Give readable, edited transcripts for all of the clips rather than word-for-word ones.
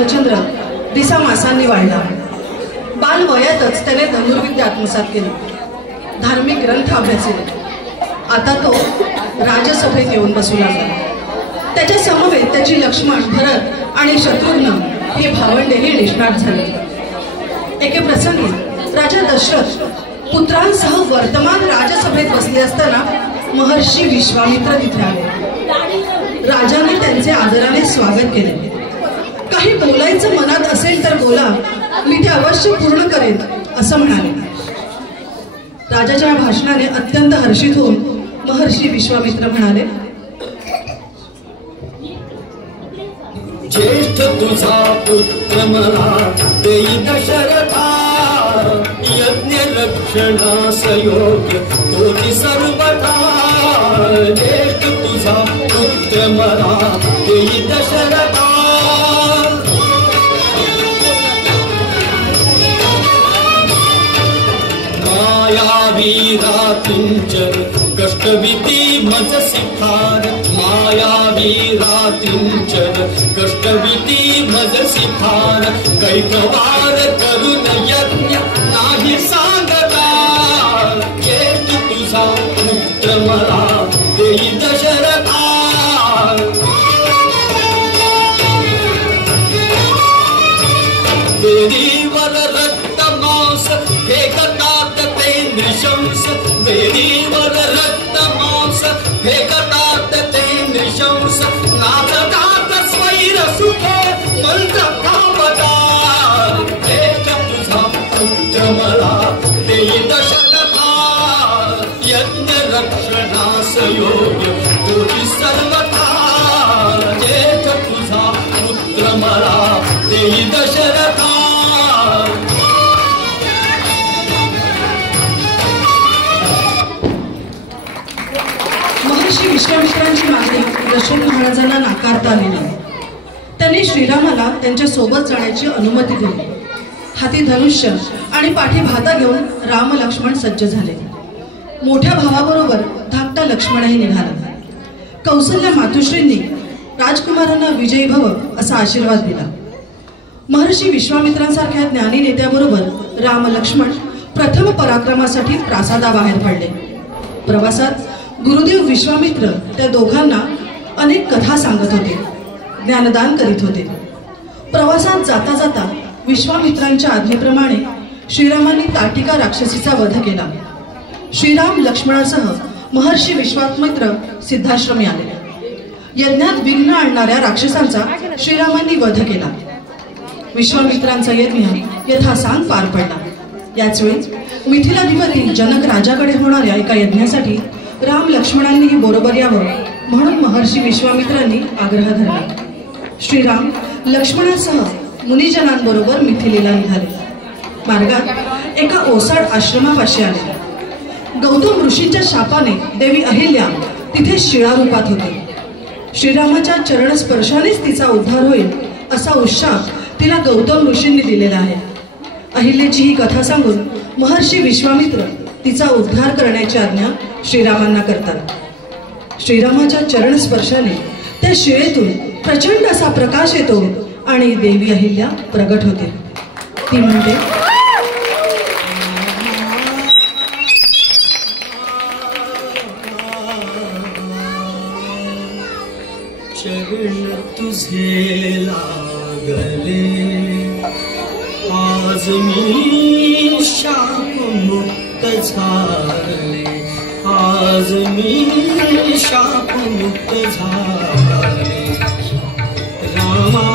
रामचंद्र दिसा मासांनी वाढला. बालवयातच त्याने धनुर्विद्या आत्मसात केली, धार्मिक ग्रंथ अभ्यासले. आता तो राजसभेत येऊन बसू लागला. त्याच्या समवेत त्याची लक्ष्मण, भरत आणि शत्रुघ्न ही भावंडेही निष्णात झाली. एके प्रसंगी राजा दशरथ पुत्रांसह वर्तमान राजसभेत बसले असताना महर्षी विश्वामित्र तिथे आले. राजाने त्यांचे आदराने स्वागत केले. काही बोलायचं मनात असेल तर बोला, मी ते अवश्य पूर्ण करेन असं म्हणाले. राजाच्या भाषणाने अत्यंत हर्षित होऊन महर्षी विश्वामित्र म्हणाले, ज्येष्ठ तुझा पुत्र मला देई दशरथा, यज्ञ रक्षणास योग्य होती सर्वथा. ज्येष्ठ तुझा पुत्र मला देई दशरथा, मायावीरा किंचन कष्टविती मजसी फार. मायावीरा किंचन कष्टविती मजसी फार. कैकवार करुण यज्ञ नाही सांगता. ज्येष्ठ तुझा पुत्र मला देई दशरथा, देवीवर रक्त मांस फेकतात ते नृशंस. देवीवर रक्त मांस फेकतात ते नृशंस. नाचतात स्वैर सुखे मंत्र कामदा. ज्येष्ठ तुझा पुत्र मला देई दशरथा, यज्ञ रक्षणास योग्य होती सर्वथा. ज्येष्ठ तुझा पुत्र मला देई दशरथा. महर्षी विश्वामित्रांची मागणी दशरथ महाराजांना नाकारता आली नाही. त्यांनी श्रीरामाला त्यांच्या सोबत जाण्याची अनुमती दिली. हाती धनुष्य आणि पाठी भाता घेऊन राम लक्ष्मण सज्ज झाले. मोठ्या भावाबरोबर धाकटा लक्ष्मणही निघाला. कौसल्या मातुश्रींनी राजकुमारांना विजयी भव असा आशीर्वाद दिला. महर्षी विश्वामित्रांसारख्या ज्ञानी नेत्याबरोबर राम लक्ष्मण प्रथम पराक्रमासाठी प्रासादाबाहेर पडले. प्रवासात गुरुदेव विश्वामित्र त्या दोघांना अनेक कथा सांगत होते, ज्ञानदान करीत होते. प्रवासात जाता जाता विश्वामित्रांच्या आज्ञेप्रमाणे श्रीरामांनी ताटिका राक्षसीचा वध केला. श्रीराम लक्ष्मणासह महर्षी विश्वामित्र सिद्धाश्रमी आले. यज्ञात विघ्न आणणाऱ्या राक्षसांचा श्रीरामांनी वध केला. विश्वामित्रांचा यज्ञ यथासांग पार पडला. याचवेळी मिथिलाधिपती जनक राजाकडे होणाऱ्या एका यज्ञासाठी राम लक्ष्मणांनीही बरोबर यावं म्हणून महर्षी विश्वामित्रांनी आग्रह धरला. श्रीराम लक्ष्मणासह मुनिजनांबरोबर मिथिलेला निघाले. मार्गात एका ओसाड आश्रमापाशी आले. गौतम ऋषींच्या शापाने देवी अहिल्या तिथे शिळा रूपात होते. श्रीरामाच्या चरणस्पर्शानेच तिचा उद्धार होईल असा उशाप तिला गौतम ऋषींनी दिलेला आहे. अहिल्याची ही कथा सांगून महर्षी विश्वामित्र तिचा उद्धार करण्याची आज्ञा श्रीरामांना करतात. श्रीरामाच्या चरणस्पर्शाने त्या शिळेतून प्रचंड असा प्रकाश येतो आणि देवी अहिल्या प्रगट होते. ती म्हणते, चरण तुझे लागले आज मी शापमुक्त झाले. आज मी शापमुक्त झाले. रामा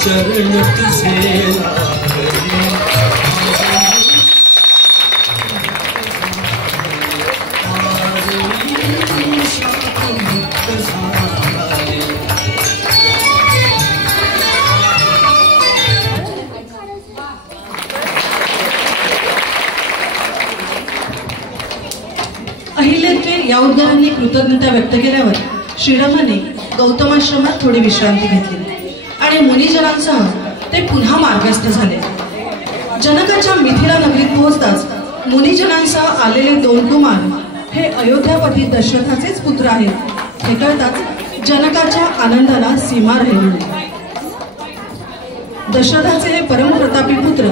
चरण तुझे लागले आज मी शापमुक्त झाले. अहिल्याने या उद्गारांनी कृतज्ञता व्यक्त केल्यावर श्रीरामाने गौतमाश्रमात थोडी विश्रांती घेतली आणि मुनिजनांसह ते पुन्हा मार्गस्थ झाले. जनकाच्या मिथिला नगरीत पोहोचताच मुनिजनांसह आलेले दोन कुमार हे अयोध्यापती दशरथाचेच पुत्र आहेत हे कळताच जनकाच्या आनंदाला सीमा राहिली नाही. दशरथाचे हे परमप्रतापी पुत्र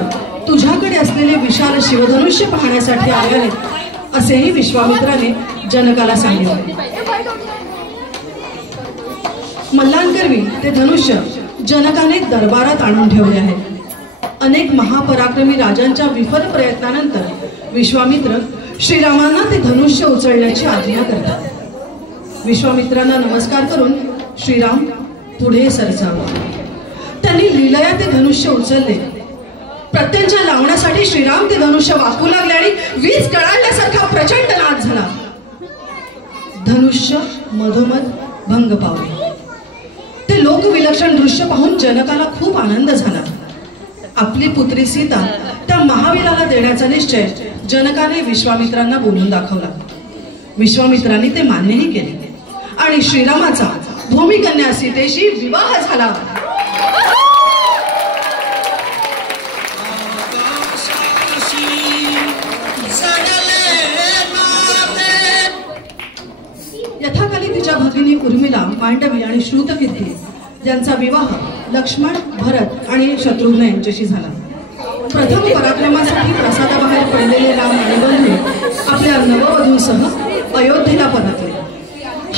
तुझ्याकडे असलेले विशाल शिवधनुष्य पाहण्यासाठी आले आहेत असेही विश्वामित्राने जनकाला सांगितले. मल्लांकरवी ते धनुष्य जनकाने दरबारात आणून ठेवले आहे. अनेक महापराक्रमी राजांच्या विफल प्रयत्नानंतर विश्वामित्र श्रीरामांना ते धनुष्य उचलण्याची आज्ञा करतात. विश्वामित्रांना नमस्कार करून श्रीराम पुढे सरसावले. त्यांनी लीलया ते धनुष्य उचलले. प्रत्यंच्या लावण्यासाठी श्रीराम ते धनुष्य वाकू लागले आणि वीज कळाल्यासारखा प्रचंड नाद झाला. धनुष्य मधोमध भंग पावले. ते लोकविलक्षण दृश्य पाहून जनकाला खूप आनंद झाला. आपली पुत्री सीता त्या महावीराला देण्याचा निश्चय जनकाने विश्वामित्रांना बोलून दाखवला. विश्वामित्रांनी ते मान्यही केले आणि श्रीरामाचा भूमिकन्या सीतेशी विवाह झाला. यथाकाली तिच्या भगिनी उर्मिला, मांडवी आणि श्रुतकीर्ती यांचा विवाह लक्ष्मण, भरत आणि शत्रुघ्न यांच्याशी झाला. प्रथम पराक्रमासाठी प्रसादाबाहेर पडलेले राम आणि बंधू आपल्या नववधूंसह अयोध्येला परतले.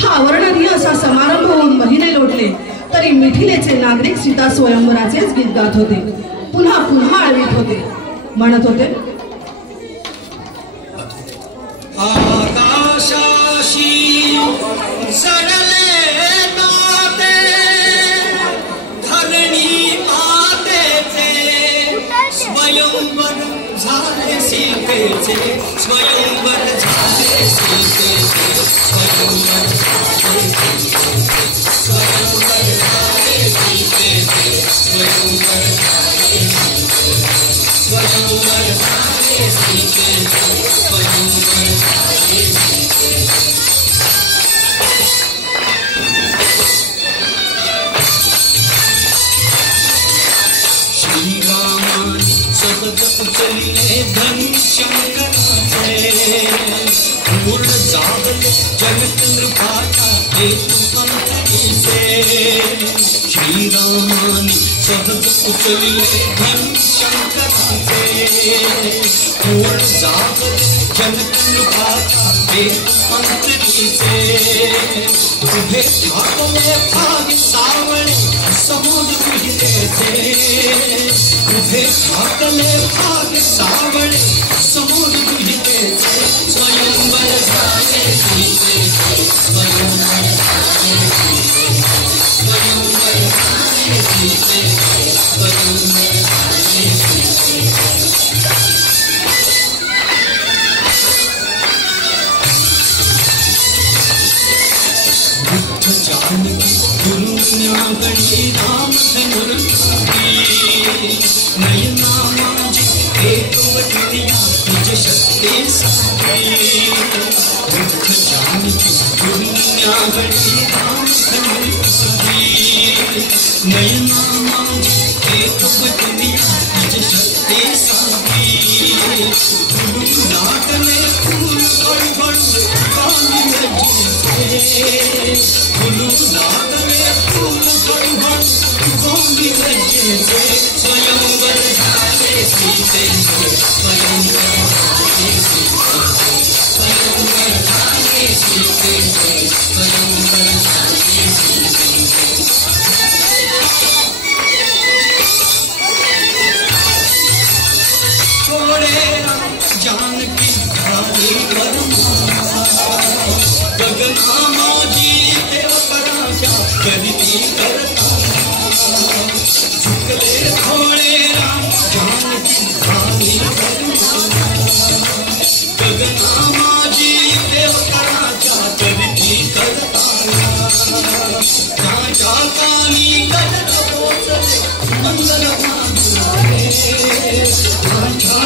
हा अवर्णनीय असा समारंभ होऊन महिने लोटले तरी मिथिलेचे नागरिक सीता स्वयंवराचेच गीत गात होते. पुन्हा पुन्हा आळवीत होते. म्हणत होते, स्वयंवर झाले सीतेचे, स्वयंवर झाले सीतेचे, स्वयंवर झाले सीतेचे, स्वयंवर झाले श्रीरामाने सबद उचलिले धनुष्यंकराचे, पूर्ण जागले जगतनृपाचा हेतू अंतरीचे. श्रीरामाने सबद उचलिले धनुष्यंकराचे, पूर्ण जागले जगतनृपाचा हेतू अंतरीचे. उभे ठाकले भाग सावळे समुद्र विहितेचे, उभे ठाकले भाग सावळे समुद्र विहितेचे. स्वयंवर झाले सीतेचे, स्वयंवर झाले सीतेचे, स्वयंवर झाले सीतेचे, स्वयंवर झाले सीतेचे. जानकी गुरुन्यागणी राम धनुर्धारी, नयना माझी एकवटनिया निज शक्ती सारी. दुःख जानकी गुरुन्यागणी राम धनुर्धारी, नयना माझी एकवटनिया निज शक्ती सारी. गुरु लागले फूल बळबळ काली लज्जेचे, गुरु लागले फूल बळबळ काली लज्जेचे. स्वयंवर झाले सीतेचे, स्वयंवर झाले सीतेचे, स्वयंवर झाले सीतेचे, स्वयंवर झाले सीतेचे. थोडे जानकी झाली गगना माझी देवकराच्या गरिती करता. झुकले थोडे राम जानकी झाली गगना माझी देवकराच्या गरिती करता. राजा कानी गगन पोचले मंगल भागले, राजा